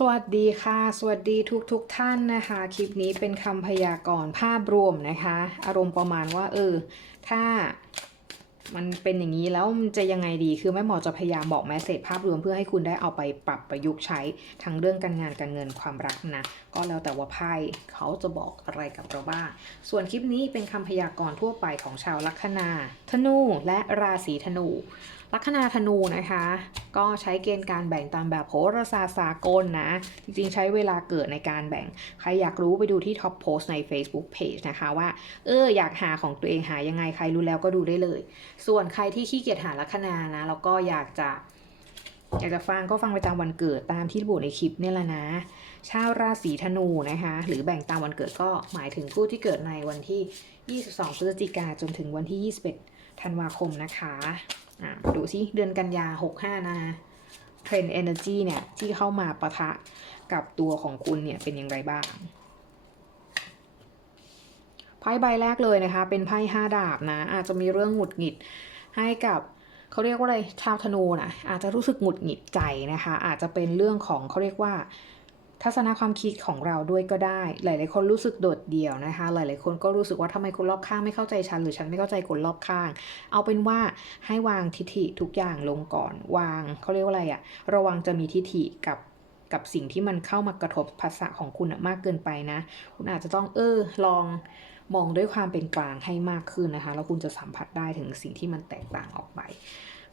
สวัสดีค่ะ สวัสดีทุกทุกท่านนะคะ คลิปนี้เป็นคำพยากรณ์ภาพรวมนะคะ อารมณ์ประมาณว่า เออ ถ้ามันเป็นอย่างนี้แล้วมันจะยังไงดี คือแม่หมอจะพยายามบอกแมสเซจภาพรวมเพื่อให้คุณได้เอาไปปรับประยุกต์ใช้ทั้งเรื่องการงานการเงินความรักนะ ก็แล้วแต่ว่าไพ่เขาจะบอกอะไรกับเราบ้าง ส่วนคลิปนี้เป็นคำพยากรณ์ทั่วไปของชาวลัคนา ธนูและราศีธนู ลัคนาธนูนะคะ ก็ใช้เกณฑ์การแบ่งตามแบบโหราศาสตร์สากลนะ จริงๆใช้เวลาเกิดในการแบ่ง ใครอยากรู้ไปดูที่ท็อปโพสใน Facebook Page นะคะว่า เอออยากหาของตัวเองหายังไงใครรู้แล้วก็ดูได้เลย ส่วนใครที่ขี้เกียจหาลัคนานะ แล้วก็อยากจะอยากจะฟังก็ฟังไปตามวันเกิดตามที่ระบุในคลิปนี่แหละนะ ชาวราศีธนูนะคะ หรือแบ่งตามวันเกิดก็หมายถึงผู้ที่เกิดในวันที่ 22 พฤศจิกาจนถึงวันที่ 21 ธันวาคมนะคะ ดูสิเดือนกันยา 65 นะเทรน energy เนี่ย ที่เข้ามาปะทะกับตัวของคุณเนี่ย เป็นอย่างไรบ้างไพ่ใบแรกเลยนะคะ เป็นไพ่ห้าดาบนะ อาจจะมีเรื่องหงุดหงิดให้กับเขาเรียกว่าอะไรชาวธนูนะอาจจะรู้สึกหงุดหงิดใจนะคะ อาจจะเป็นเรื่องของเขาเรียกว่า ทัศนความคิดของเราด้วยก็ได้ หลาย ๆ คนรู้สึกโดดเดี่ยวนะคะ หลาย ๆ คนก็รู้สึกว่าทำไมคนรอบข้างไม่เข้าใจฉัน หรือฉันไม่เข้าใจคนรอบข้าง เอาเป็นว่าให้วางทิฐิทุกอย่างลงก่อน วางเขาเรียกว่าอะไรอะระวังจะมีทิฐิกับกับสิ่งที่มันเข้ามากระทบภาษาของคุณอะมากเกินไปนะ คุณอาจจะต้องเออลองมองด้วยความเป็นกลางให้มากขึ้นนะคะ แล้วคุณจะสัมผัสได้ถึงสิ่งที่มันแตกต่างออกไป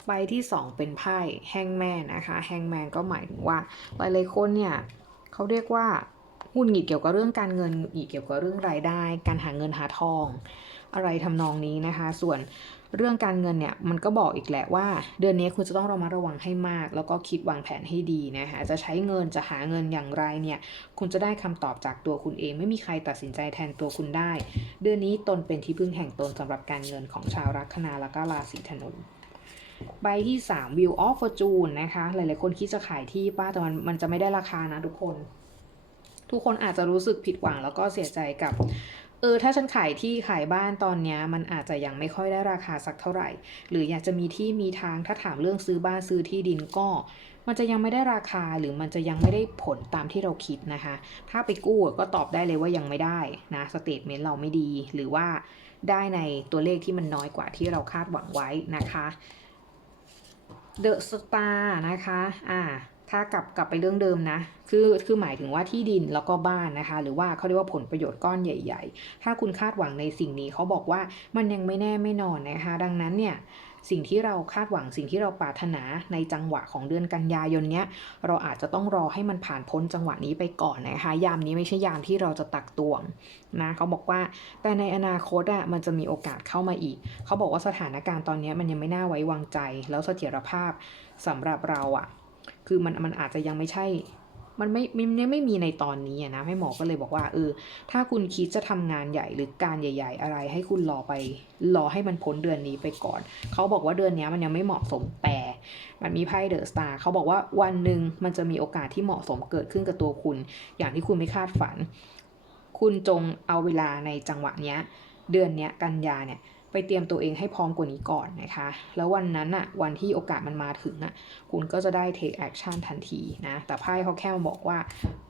ใบที่ 2 เป็นไพ่แฮงแมนนะคะแฮงแมนก็หมายถึงว่าหลายๆคนเนี่ย เขาเรียกว่าหงุดหงิดเกี่ยวกับเรื่องการเงินหงุดหงิดเกี่ยวกับเรื่องรายได้ การหาเงินหาทอง อะไรทำนองนี้นะคะ ส่วนเรื่องการเงินเนี่ยมันก็บอกอีกแหละว่า เดือนนี้คุณจะต้องระมัดระวังให้มาก แล้วก็คิดวางแผนให้ดีนะคะจะใช้เงินจะหาเงินอย่างไรเนี่ยคุณจะได้คำตอบจากตัวคุณเอง ไม่มีใครตัดสินใจแทนตัวคุณได้ เดือนนี้ตนเป็นที่พึ่งแห่งตนสำหรับการเงินของชาวลัคนาและก็ราศีธนู ใบที่ 3 View of Fortune นะคะ หลายๆ คนคิดจะขายที่ป้าแต่มันมันจะไม่ได้ราคานะทุกคน ทุกคนอาจจะรู้สึกผิดหวังแล้วก็เสียใจกับเออถ้าฉันขายที่ขายบ้านตอนนี้มันอาจจะยังไม่ค่อยได้ราคาสักเท่าไหร่ หรืออยากจะมีที่มีทางถ้าถามเรื่องซื้อบ้านซื้อที่ดินก็ มันจะยังไม่ได้ราคาหรือมันจะยังไม่ได้ผลตามที่เราคิดนะคะ ถ้าไปกู้ก็ตอบได้เลยว่ายังไม่ได้นะสเตทเมนต์เราไม่ดี หรือว่าได้ในตัวเลขที่มันน้อยกว่าที่เราคาดหวังไว้นะคะ เดอะสตาร์นะคะอ่าถ้ากลับกลับไปเรื่องเดิมนะ คือคือหมายถึงว่าที่ดินแล้วก็บ้านนะคะ หรือว่าเขาเรียกว่าผลประโยชน์ก้อนใหญ่ ๆ ถ้าคุณคาดหวังในสิ่งนี้เขาบอกว่ามันยังไม่แน่ไม่นอนนะคะ ดังนั้นเนี่ย สิ่งที่เราคาดหวังสิ่งที่เราปรารถนาในจังหวะของเดือนกันยายนเนี้ยเราอาจจะต้องรอให้มันผ่านพ้นจังหวะนี้ไปก่อนนะคะ ยามนี้ไม่ใช่ยามที่เราจะตักตวงนะเขาบอกว่าแต่ในอนาคตอะมันจะมีโอกาสเข้ามาอีก เขาบอกว่าสถานการณ์ตอนนี้มันยังไม่น่าไว้วางใจ แล้วเสถียรภาพสำหรับเราอะคือมันมันอาจจะยังไม่ใช่ มันไม่มันยังไม่มีในตอนนี้อะนะแม่หมอก็เลยบอกว่าเออถ้าคุณคิดจะทำงานใหญ่หรือการใหญ่ ๆ อะไร ให้คุณรอไปรอให้มันพ้นเดือนนี้ไปก่อน เขาบอกว่าเดือนนี้มันยังไม่เหมาะสมแต่มันมีไพ่เดอะสตาร์เขาบอกว่าวันหนึ่งมันจะมีโอกาสที่เหมาะสมเกิดขึ้นกับตัวคุณ อย่างที่คุณไม่คาดฝัน คุณจงเอาเวลาในจังหวะเนี้ย เดือนเนี้ยกันยาเนี่ย ไปเตรียมตัวเองให้พร้อมกว่านี้ก่อนนะคะ แล้ววันนั้นอะวันที่โอกาสมันมาถึงอะคุณก็จะได้ take action ทันทีนะ แต่ไพ่เขาแค่มาบอกว่า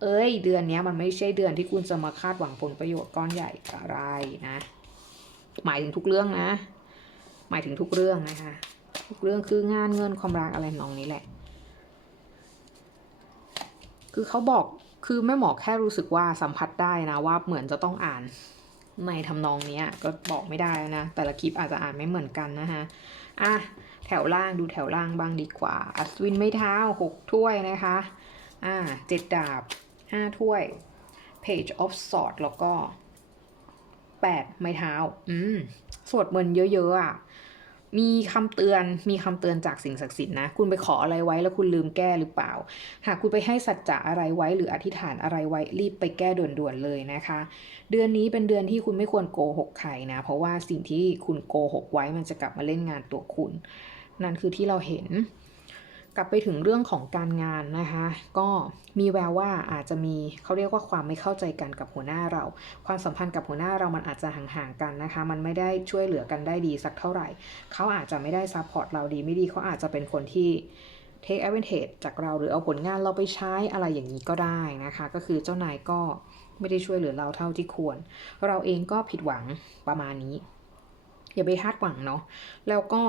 เอ้ย เดือนนี้มันไม่ใช่เดือนที่คุณจะมาคาดหวังผลประโยชน์ก้อนใหญ่อะไรนะ หมายถึงทุกเรื่องนะ หมายถึงทุกเรื่องนะคะ ทุกเรื่องคืองานเงินความรักอะไรน้องนี้แหละ คือเขาบอกคือแม่หมอแค่รู้สึกว่าสัมผัสได้นะว่าเหมือนจะต้องอ่าน ในทำนองนี้ก็บอกไม่ได้นะ แต่ละคลิปอาจจะอ่านไม่เหมือนกันนะคะอะแถวล่างดูแถวล่างบ้างดีกว่า อัศวินไม่เท้าหกถ้วยนะคะ อ่าเจ็ดดาบห้าถ้วย page of sword แล้วก็แปดไม้เท้า อืม สวดมนต์เยอะๆอะ มีคำเตือนมีคำเตือนจากสิ่งศักดิ์สิทธิ์นะคุณไปขออะไรไว้แล้วคุณลืมแก้หรือเปล่า หากคุณไปให้สัจจะอะไรไว้หรืออธิษฐานอะไรไว้รีบไปแก้ด่วนๆเลยนะคะ เดือนนี้เป็นเดือนที่คุณไม่ควรโกหกใครนะ เพราะว่าสิ่งที่คุณโกหกไว้มันจะกลับมาเล่นงานตัวคุณ นั่นคือที่เราเห็น กลับไปถึงเรื่องของการงานนะคะ ก็มีแววว่าอาจจะมีเขาเรียกว่าความไม่เข้าใจกันกับหัวหน้าเรา ความสัมพันธ์กับหัวหน้าเรามันอาจจะห่างๆกันนะคะ มันไม่ได้ช่วยเหลือกันได้ดีสักเท่าไหร่ เขาอาจจะไม่ได้ซัพพอร์ตเราดีไม่ดีเขาอาจจะเป็นคนที่ take advantage จากเราหรือเอาผลงานเราไปใช้อะไรอย่างนี้ก็ได้นะคะ ก็คือเจ้านายก็ไม่ได้ช่วยเหลือเราเท่าที่ควร เราเองก็ผิดหวังประมาณนี้ อย่าไปคาดหวังเนาะแล้วก็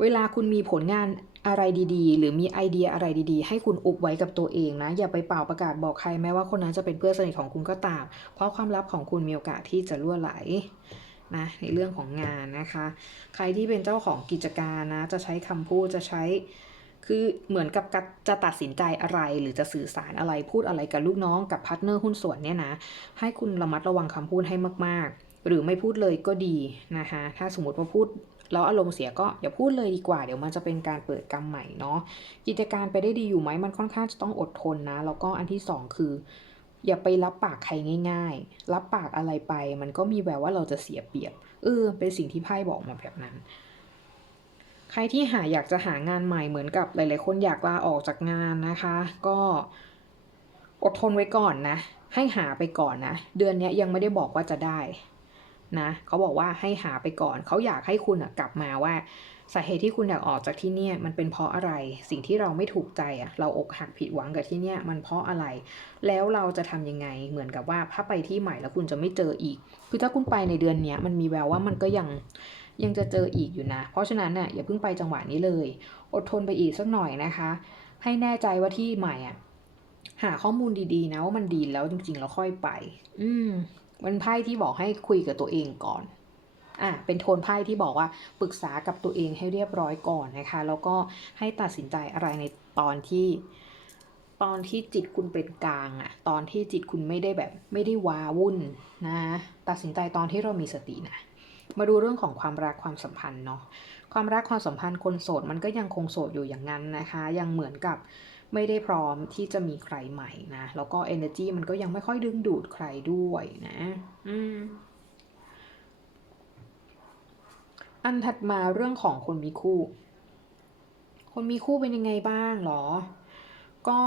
เวลาคุณมีผลงานอะไรดีๆ หรือมีไอเดียอะไรดีๆ ให้คุณอุบไว้กับตัวเองนะ อย่าไปเป่าประกาศบอกใครแม้ว่าคนนั้นจะเป็นเพื่อนสนิทของคุณก็ตาม เพราะความลับของคุณมีโอกาสที่จะล่วไหลนะในเรื่องของงานนะคะ ใครที่เป็นเจ้าของกิจการนะ จะใช้คำพูดจะใช้คือเหมือนกับจะตัดสินใจอะไรหรือจะสื่อสารอะไรพูดอะไรกับลูกน้องกับพาร์ทเนอร์หุ้นส่วนเนี่ยนะ ให้คุณระมัดระวังคำพูดให้มากๆ หรือไม่พูดเลยก็ดีนะคะ ถ้าสมมติว่าพูด แล้วอารมณ์เสียก็อย่าพูดเลยดีกว่า เดี๋ยวมันจะเป็นการเปิดกรรมใหม่เนาะกิจการไปได้ดีอยู่ไหมมันค่อนข้างจะต้องอดทนนะ แล้วก็อันที่สองคือ อย่าไปรับปากใครง่าย ๆ รับปากอะไรไป มันก็มีแววว่าเราจะเสียเปรียบเออเป็นสิ่งที่ไพ่บอกมาแบบนั้น ใครที่หาอยากจะหางานใหม่เหมือนกับหลาย ๆ คนอยากลาออกจากงานนะคะ ก็อดทนไว้ก่อนนะ ให้หาไปก่อนนะ เดือนนี้ยังไม่ได้บอกว่าจะได้ นะเขาบอกว่าให้หาไปก่อน เขาอยากให้คุณกลับมาว่าสาเหตุที่คุณอยากออกจากที่เนี่ยมันเป็นเพราะอะไรสิ่งที่เราไม่ถูกใจอะเราอกหักผิดหวังกับที่เนี่ยมันเพราะอะไร แล้วเราจะทำยังไงเหมือนกับว่าถ้าไปที่ใหม่แล้วคุณจะไม่เจออีก คือถ้าคุณไปในเดือนเนี้ยมันมีแววว่ามันก็ยังยังจะเจออีกอยู่นะ เพราะฉะนั้นน่ะอย่าเพิ่งไปจังหวะนี้เลย อดทนไปอีกสักหน่อยนะคะ ให้แน่ใจว่าที่ใหม่อะหาข้อมูลดีๆนะว่ามันดีแล้วจริงๆแล้วค่อยไป อืม มันไพ่ที่บอกให้คุยกับตัวเองก่อนอะเป็นโทนไพ่ที่บอกว่าปรึกษากับตัวเองให้เรียบร้อยก่อนนะคะ แล้วก็ให้ตัดสินใจอะไรในตอนที่ตอนที่จิตคุณเป็นกลางอะตอนที่จิตคุณไม่ได้แบบไม่ได้ว้าวุ่นนะตัดสินใจตอนที่เรามีสตินะมาดูเรื่องของความรักความสัมพันธ์เนาะความรักความสัมพันธ์คนโสดมันก็ยังคงโสดอยู่อย่างนั้นนะคะ ยังเหมือนกับ ไม่ได้พร้อมที่จะมีใครใหม่นะ แล้วก็ energy มันก็ยังไม่ค่อยดึงดูดใครด้วยนะอืมอันถัดมาเรื่องของคนมีคู่ คนมีคู่เป็นยังไงบ้างหรอ ก็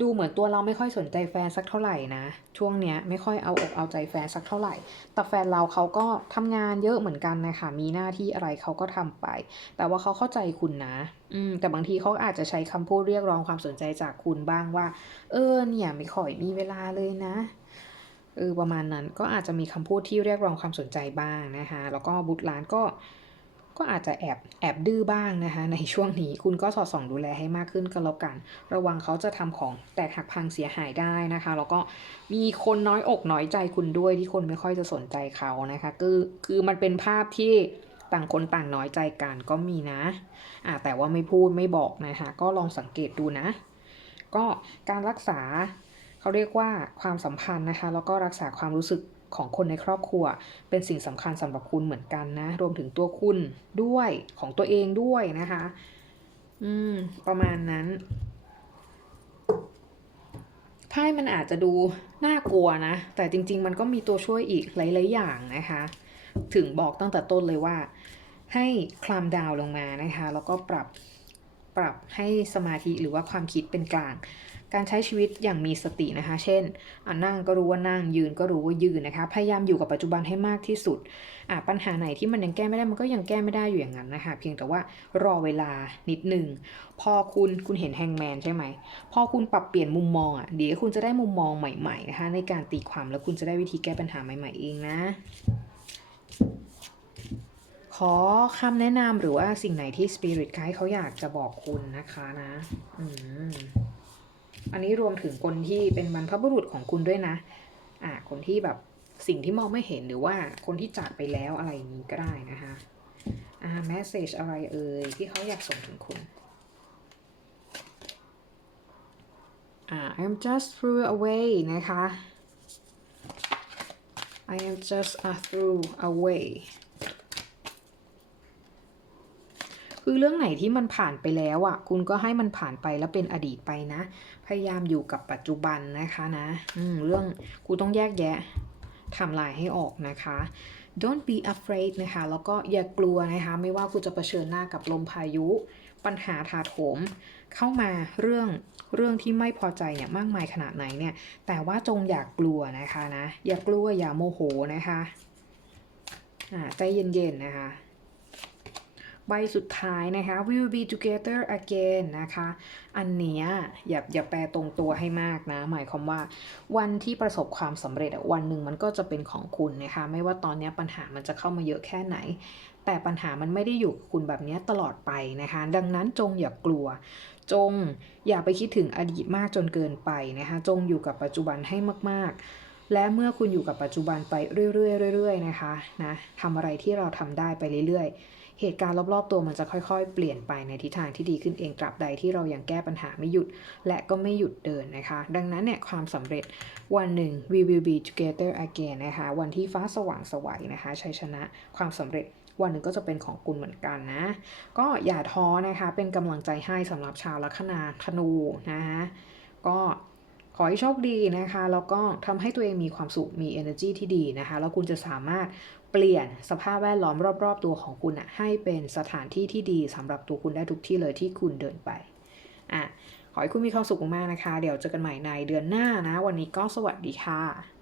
ดูเหมือนตัวเราไม่ค่อยสนใจแฟนสักเท่าไหร่นะ ช่วงเนี้ยไม่ค่อยเอาอกเอาใจแฟนสักเท่าไหร่ แต่แฟนเราเขาก็ทำงานเยอะเหมือนกันนะคะมีหน้าที่อะไรเขาก็ทำไป แต่ว่าเขาเข้าใจคุณนะ อืม แต่บางทีเขาอาจจะใช้คำพูดเรียกร้องความสนใจจากคุณบ้างว่า เออ เนี่ยไม่ค่อยมีเวลาเลยนะเออประมาณนั้นก็อาจจะมีคำพูดที่เรียกร้องความสนใจบ้างนะคะ แล้วก็บุตรหลานก็ ก็อาจจะแอบแอบดื้อบ้างนะคะ ในช่วงนี้คุณก็สอดส่องดูแลให้มากขึ้นก็แล้วกัน ระวังเขาจะทำของแตกหักพังเสียหายได้นะคะ แล้วก็มีคนน้อยอกน้อยใจคุณด้วยที่คนไม่ค่อยจะสนใจเขานะคะคือคือมันเป็นภาพที่ต่างคนต่างน้อยใจกันก็มีนะอ่าแต่ว่าไม่พูดไม่บอกนะคะก็ลองสังเกตดูนะ ก็การรักษาเขาเรียกว่าความสัมพันธ์นะคะ แล้วก็รักษาความรู้สึก ของคนในครอบครัว เป็นสิ่งสำคัญสำหรับคุณเหมือนกันนะ รวมถึงตัวคุณด้วยของตัวเองด้วยนะคะ อืม ประมาณนั้นไพ่มันอาจจะดูน่ากลัวนะ แต่จริง ๆ มันก็มีตัวช่วยอีกหลาย ๆ อย่างนะคะ ถึงบอกตั้งแต่ต้นเลยว่า ให้คลามดาวลงมานะคะ แล้วก็ปรับปรับให้สมาธิหรือว่าความคิดเป็นกลาง การใช้ชีวิตอย่างมีสตินะคะ เช่นอะนั่งก็รู้ว่านั่งยืนก็รู้ว่ายืนนะคะ พยายามอยู่กับปัจจุบันให้มากที่สุดปัญหาไหนที่มันยังแก้ไม่ได้มันก็ยังแก้ไม่ได้อยู่อย่างนั้นนะคะ เพียงแต่ว่ารอเวลานิดหนึ่งพอคุณคุณเห็นแฮงแมนใช่ไหม พอคุณปรับเปลี่ยนมุมมองอะเดี๋ยวคุณจะได้มุมมองใหม่ๆนะคะในการตีความแล้วคุณจะได้วิธีแก้ปัญหาใหม่ ๆ เองนะขอคำแนะนำหรือว่าสิ่งไหนที่ Spirit Guide เขาอยากจะบอกคุณนะคะนะ อืม อันนี้รวมถึงคนที่เป็นบรรพบุรุษของคุณด้วยนะ อ่า คนที่แบบสิ่งที่มองไม่เห็นหรือว่าคนที่จากไปแล้วอะไรนี้ก็ได้นะคะอ่าแมสเซจอะไรเอ่ยที่เขาอยากส่งถึงคุณอ่า I'm just through away นะคะ I am just a through away คือเรื่องไหนที่มันผ่านไปแล้วอะ คุณก็ให้มันผ่านไปแล้วเป็นอดีตไปนะ พยายามอยู่กับปัจจุบันนะคะนะอืมเรื่องกูต้องแยกแยะทำลายให้ออกนะคะ don't be afraid นะคะ แล้วก็อย่ากลัวนะคะ ไม่ว่าคุณจะเผชิญหน้ากับลมพายุ ปัญหาถาโถม เข้ามาเรื่องเรื่องที่ไม่พอใจเนี่ยมากมายขนาดไหนเนี่ย แต่ว่าจงอย่ากกลัวนะคะนะ อย่ากลัวอย่าโมโหนะคะ อ่าใจเย็นๆนะคะ ใบสุดท้ายนะคะ we will be together again นะคะ อันเนี้ยอย่าอย่าแปลตรงตัวให้มากนะ หมายความว่า วันที่ประสบความสำเร็จวันหนึ่งมันก็จะเป็นของคุณนะคะ ไม่ว่าตอนนี้ปัญหามันจะเข้ามาเยอะแค่ไหน แต่ปัญหามันไม่ได้อยู่กับคุณแบบนี้ตลอดไปนะคะ ดังนั้นจงอย่ากลัว จงอย่าไปคิดถึงอดีตมากจนเกินไปนะคะ จงอยู่กับปัจจุบันให้มาก ๆและเมื่อคุณอยู่กับปัจจุบันไปเรื่อยๆเรื่อยๆนะคะนะทำอะไรที่เราทำได้ไปเรื่อยๆ เหตุการณ์รอบๆตัวมันจะค่อยๆ เปลี่ยนไปในทิศทางที่ดีขึ้นเองตราบใดที่เรายังแก้ปัญหาไม่หยุด และก็ไม่หยุดเดินนะคะ ดังนั้นเนี่ยความสำเร็จวันหนึ่ง we will be together again นะคะ วันที่ฟ้าสว่างไสวัยนะคะชัยชนะความสำเร็จวันหนึ่งก็จะเป็นของคุณเหมือนกันนะ ก็อย่าท้อนะคะ เป็นกำลังใจให้สำหรับชาวลัคนาธนูนะคะก็ ขอให้โชคดีนะคะ แล้วก็ทำให้ตัวเองมีความสุข มี energy ที่ดีนะคะ แล้วคุณจะสามารถเปลี่ยนสภาพแวดล้อมรอบ ๆ ตัวของคุณอะให้เป็นสถานที่ที่ดีสำหรับตัวคุณได้ทุกที่เลยที่คุณเดินไปอะขอให้คุณมีความสุขมากนะคะ เดี๋ยวเจอกันใหม่ในเดือนหน้านะ วันนี้ก็สวัสดีค่ะ